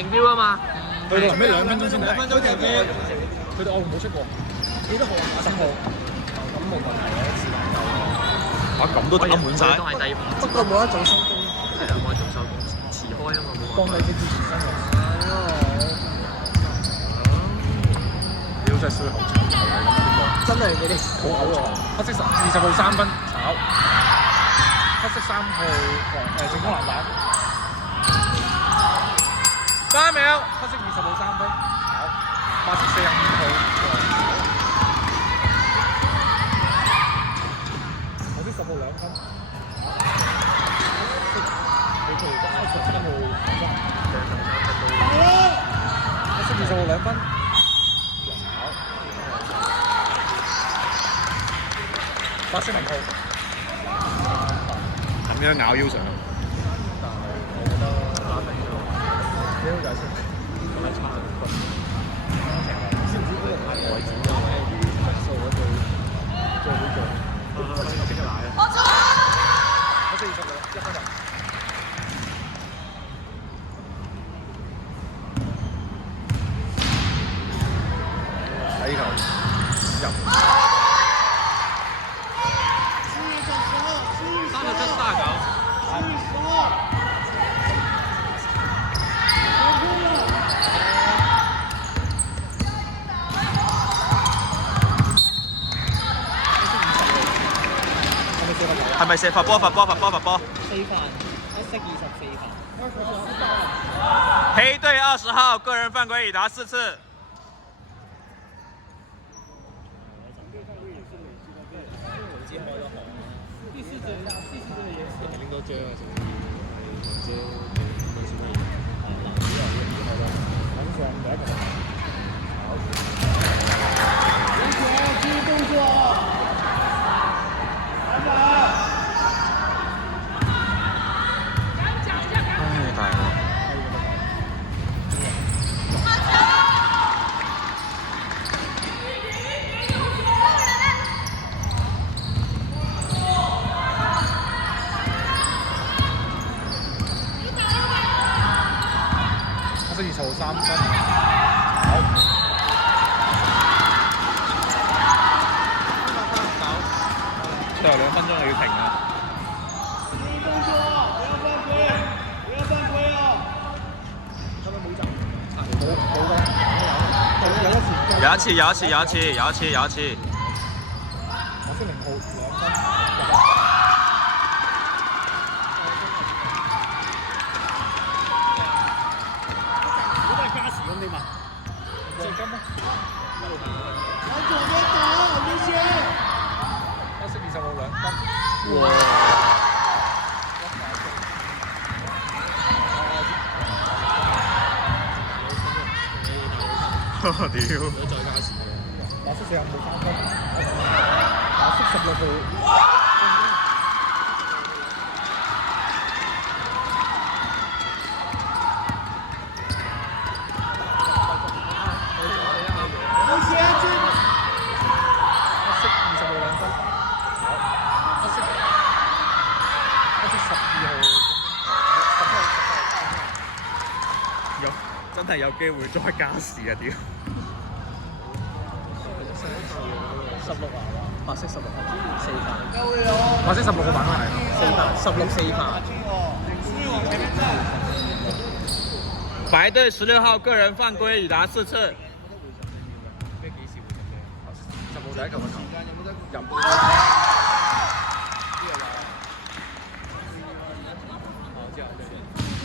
停標啊嘛。去到臨尾2分鐘先2分鐘停標。佢哋冇出過。幾多號啊？10號。咁冇問題嘅，時間夠。哇！咁都打滿晒。都係第5。不過冇得早收工。係啊，冇得早收工，遲開啊嘛，冇放你嘅之前生活。係你好真係衰好慘啊！真係嗰啲好嘔喎。黑色20號3分炒。黑色3號正方籃板。3秒。黑色20號3分炒。白色45號。黑色10號2分。黑色13號2分。黑色20號2分。白色0號。咁樣咬腰上。但係我覺得打定咗。幾好解釋？咁係差5分。知唔知嗰個係外展嘅咩？分數嗰對最好做。即刻奶啊！我4分1分入。睇球入。係咪射罰波？罰波！4犯，一色24犯。黑隊20號個人犯規已達4次。第四節也是領到這樣子。20號3分，最後2分鐘就要停啦。有一次。白色0號2分。黑色20號2分。哇！屌！再加時。白色45號3分。白色16號。真係有機會再加時啊！屌16啊，白色164犯。白色16號板係4犯，16 4犯。白隊16號個人犯規已達4次。10號第一球嘅球入。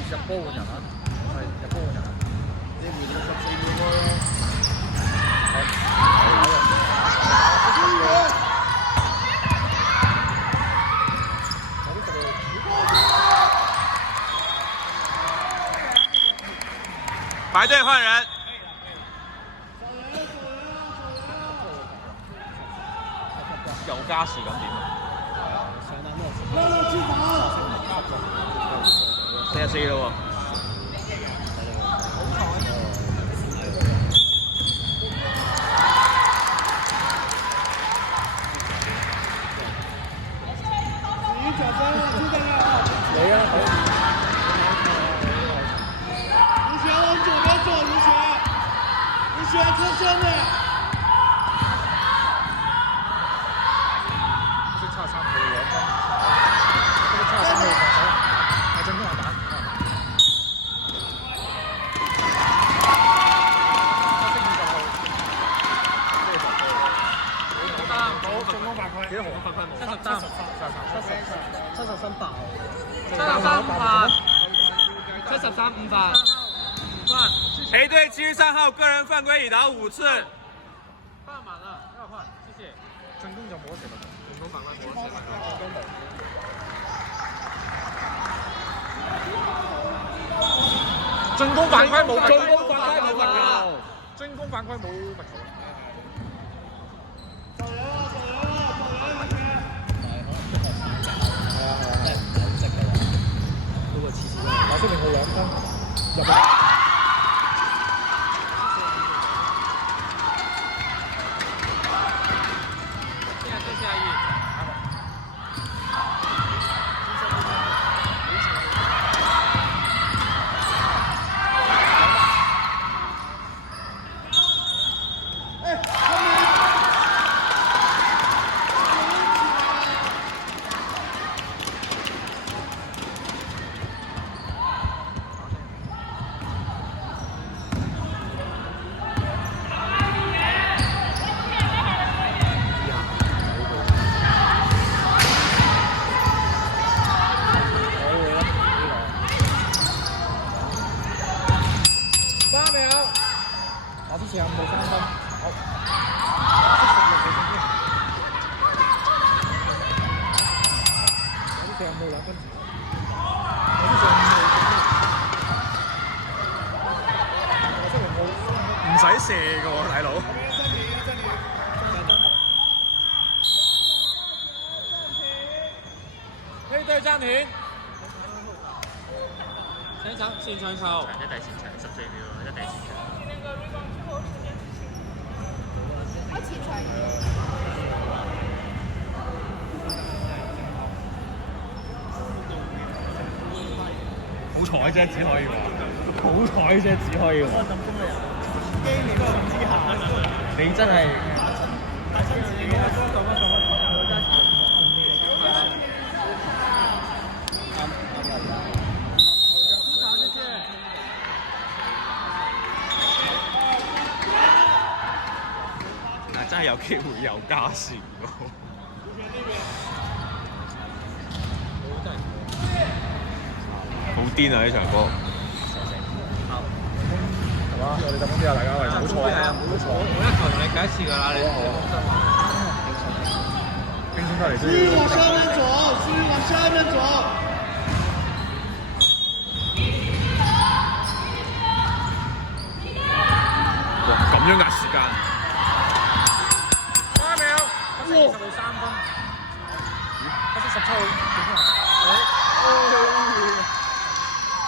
入波換人啊！係入波換人。你換咗14秒咯。白隊換人。又加時咁點啊？44咯喎。你啊！选侧身的。即差3倍2分，即差3倍防守，係進攻籃板。幾多號？分冇73爆735罚。黑队73号个人犯规已达5次。翻滿啦，比較快，謝謝。進攻就冇得射啦，進攻犯規冇得射啦，都冇。進攻犯規冇罰球，進攻犯規冇罰球。馬蘇明浩2分入嚟。45冇3分，好。有啲45冇2分，唔使射嘅喎，大佬。黑隊暫停。現場球。一第前場14秒，一第前場。我前場。好彩啫，只可以話。好彩啫，只可以話。機靈之下，你真係。真係有機會有加時喎！好癲啊！呢場波。係嘛？我哋集中啲啊，大家喂，唔好錯啊！唔好錯。我一球同你計一次㗎啦，你輕鬆得嚟注意往下面走，注意往下面走。哇！咁樣壓時間。3分，不是17號進攻籃板，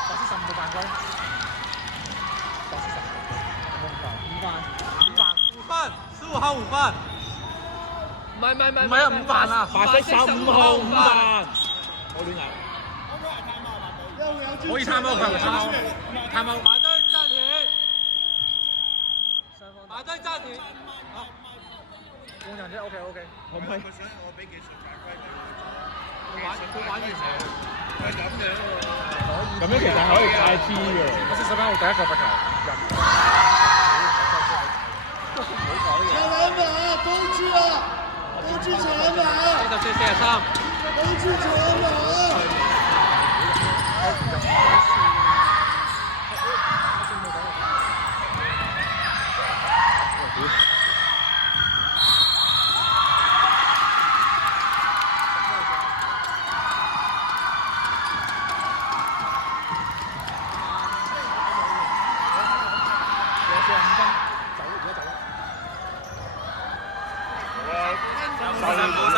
不是15號犯規，不是15號5分，15號5分，唔係啊5犯啊，白色15號5犯，我亂嚟。可以貪貓，佢係咪貪貓？貪貓。埋堆暫停，埋堆暫停。換人啫 ，OK。可唔可以？佢想我俾技術犯規佢玩完成。係咁樣喎。咁樣其實可以快 T 嘅。我先15號第一個罰球入。搶籃板，攻擊啊！攻擊搶籃板。44、43。攻擊搶籃板。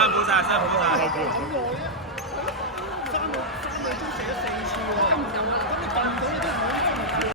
補晒。咁耐啊！3個鐘射咗4次喎。